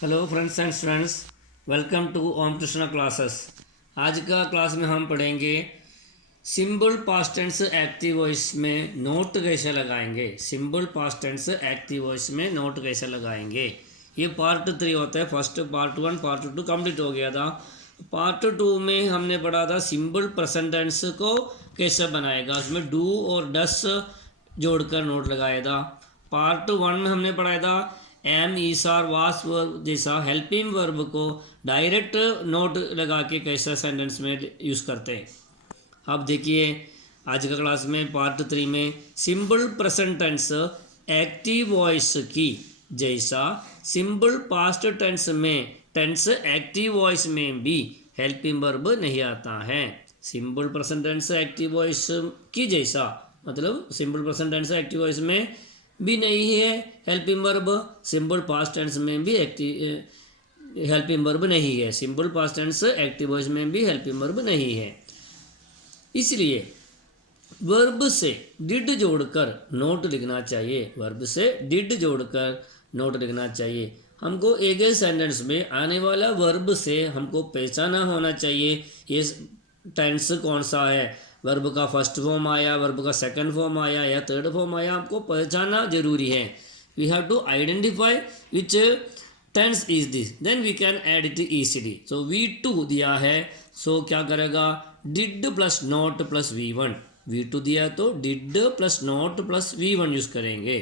Hello friends and students, welcome to Om Krishna classes. आज का class में हम पढ़ेंगे simple past tense active voice में नोट कैसे लगाएंगे। Simple past tense active voice में नोट कैसे लगाएंगे, ये पार्ट 3 होता है। फर्स्ट पार्ट 1 पार्ट 2 कंप्लीट हो गया था। पार्ट 2 में हमने पढ़ा था सिंबल प्रेजेंट टेंस को कैसे बनाएगा, उसमें डू और डस जोड़कर नोट लगाया था। पार्ट 1 में हमने पढ़ाया था एम ईस आर वास वर्ब जैसा हेल्पिंग वर्ब को डायरेक्ट नोट लगा के कैसे सेंटेंस में यूज़ करते हैं। अब देखिए आज का क्लास में पार्ट 3 में simple present tense active voice की जैसा सिंबल पास्ट टेंस में टेंस एक्टिव वॉइस में भी हेल्पिंग वर्ब नहीं आता है। Simple present tense active voice की जैसा मतलब simple present tense active voice में भी नहीं है helping verb, simple past tense में भी एक्टिव हेल्पिंग वर्ब नहीं है। Simple past tense active voice में भी हेल्पिंग वर्ब नहीं है, इसलिए वर्ब से डिड जोड़कर नोट लिखना चाहिए। वर्ब से डिड जोड़कर नोट लिखना चाहिए। हमको एक सेंटेंस में आने वाला वर्ब से हमको पहचाना होना चाहिए ये टेंस कौन सा है। वर्ब का फर्स्ट फॉर्म आया, वर्ब का सेकंड फॉर्म आया या थर्ड फॉर्म आया, आपको पहचानना जरूरी है। We have to identify which tense is this, then we can add it easily. So V2 दिया है, सो क्या करेगा did plus not plus V1। V2 दिया तो did plus not plus V1 use करेंगे।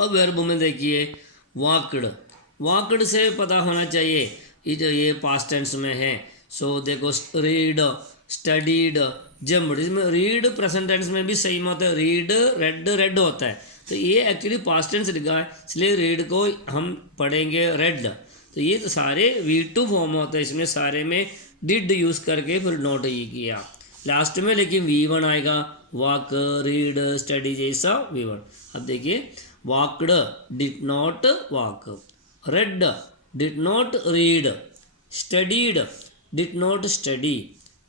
अब वर्ब में देखिए वाकड, वाकड से पता होना चाहिए ये पास्ट टेंस में है। सो देखो रीड, स्टडीड, जम्प्ड, इसमें रीड प्रेजेंट टेंस में भी सही होता है। रीड रेड रेड होता है, तो ये एक्चुअली पास्ट टेंस लिखा है, इसलिए रीड को हम पढ़ेंगे रेड। तो ये तो सारे V2 फॉर्म होता है, इसमें सारे में डिड यूज़ करके फिर नोट ये किया लास्ट में, लेकिन V1 आएगा। वॉक, रीड, स्टडी जैसा V1। अब देखिए walked did not walk, read did not read, studied did not study,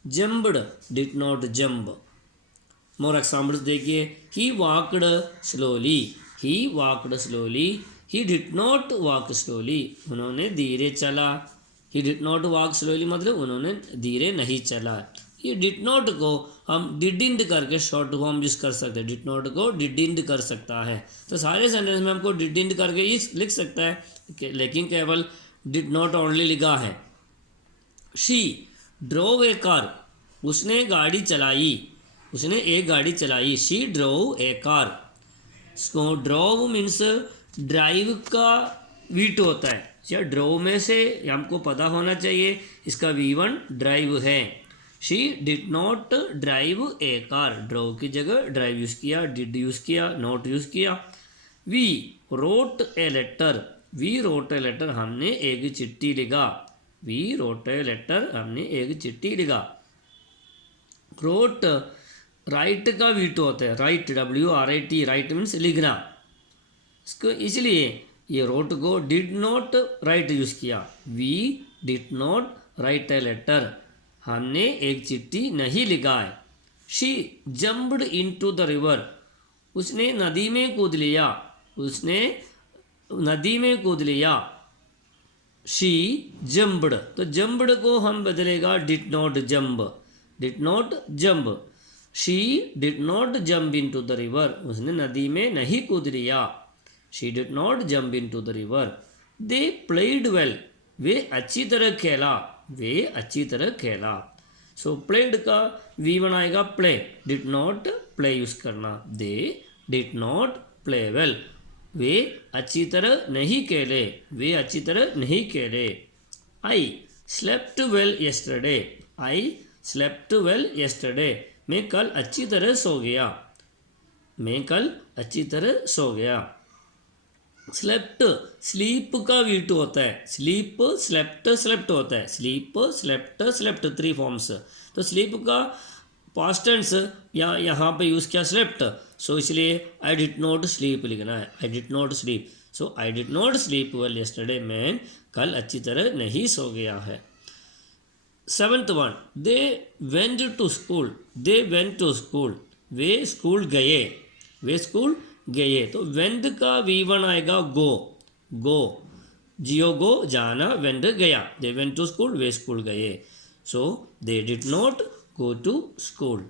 jumped did not jump. More examples देखिए he walked slowly, he walked slowly, he did not walk slowly, उन्होंने धीरे चला। He did not walk slowly मतलब उन्होंने धीरे नहीं चला। ये डिड नॉट को हम डिडिंट करके शॉर्ट फॉर्म यूज कर सकते हैं, डिड नॉट को डिडिंट कर सकता है। तो सारे सेंटेंस में हमको डिडिंट करके ये लिख सकता है, लेकिन केवल डिड नॉट ओनली लिखा है। शी ड्रोव ए कार, उसने गाड़ी चलाई, उसने एक गाड़ी चलाई। She drove A car. So drove means drive का V2 होता है, या ड्रोव में से हमको पता होना चाहिए इसका V1 ड्राइव है। She did not drive a car, drove की जगह ड्राइव यूज़ किया, डिड यूज़ किया, नॉट यूज़ किया। We wrote a letter, we wrote a letter, हमने एक चिट्ठी लिखा। वी रोट ए लेटर, हमने एक चिट्ठी लिखा। रोट राइट का V2 होता है, राइट WRIT, राइट मीन्स लिखना। इसको इसलिए ये रोट को डिड नॉट राइट यूज़ किया। We did not write a letter, हमने एक चिट्ठी नहीं लिखा है। She jumped into the river, उसने नदी में कूद लिया, उसने नदी में कूद लिया। शी जम्प्ड, तो जम्प्ड को हम बदलेगा did not jump, did not jump. She did not jump into the river, उसने नदी में नहीं कूद लिया। She did not jump into the river. They played well, वे अच्छी तरह खेला, वे अच्छी तरह खेला। सो प्लेड का V1 आएगा play, did not play use करना। They did not play well, वे अच्छी तरह नहीं खेले, वे अच्छी तरह नहीं खेले। I slept well yesterday, I slept well yesterday, मैं कल अच्छी तरह सो गया, मैं कल अच्छी तरह सो गया। स्लेप्ट स्लीप का V2 होता है, स्लीप स्लेप्ट स्लेप्ट होता है, स्लीप स्लेप्ट स्लेप्ट 3 फॉर्म्स। तो स्लीप का पास्ट टेंस या यहाँ पे यूज़ किया स्लेप्ट, सो इसलिए आई डिड नॉट स्लीप लिखना है, I did not sleep. So I did not sleep well yesterday, मैं कल अच्छी तरह नहीं सो गया है। 7th one, they went to school, they went to school, वे स्कूल गए, वे स्कूल गए। तो वेंट का V1 आएगा गो, गो। जियो गो जाना, वेंट गया, दे वेंट टू स्कूल, वे स्कूल गए, so they did not go to school.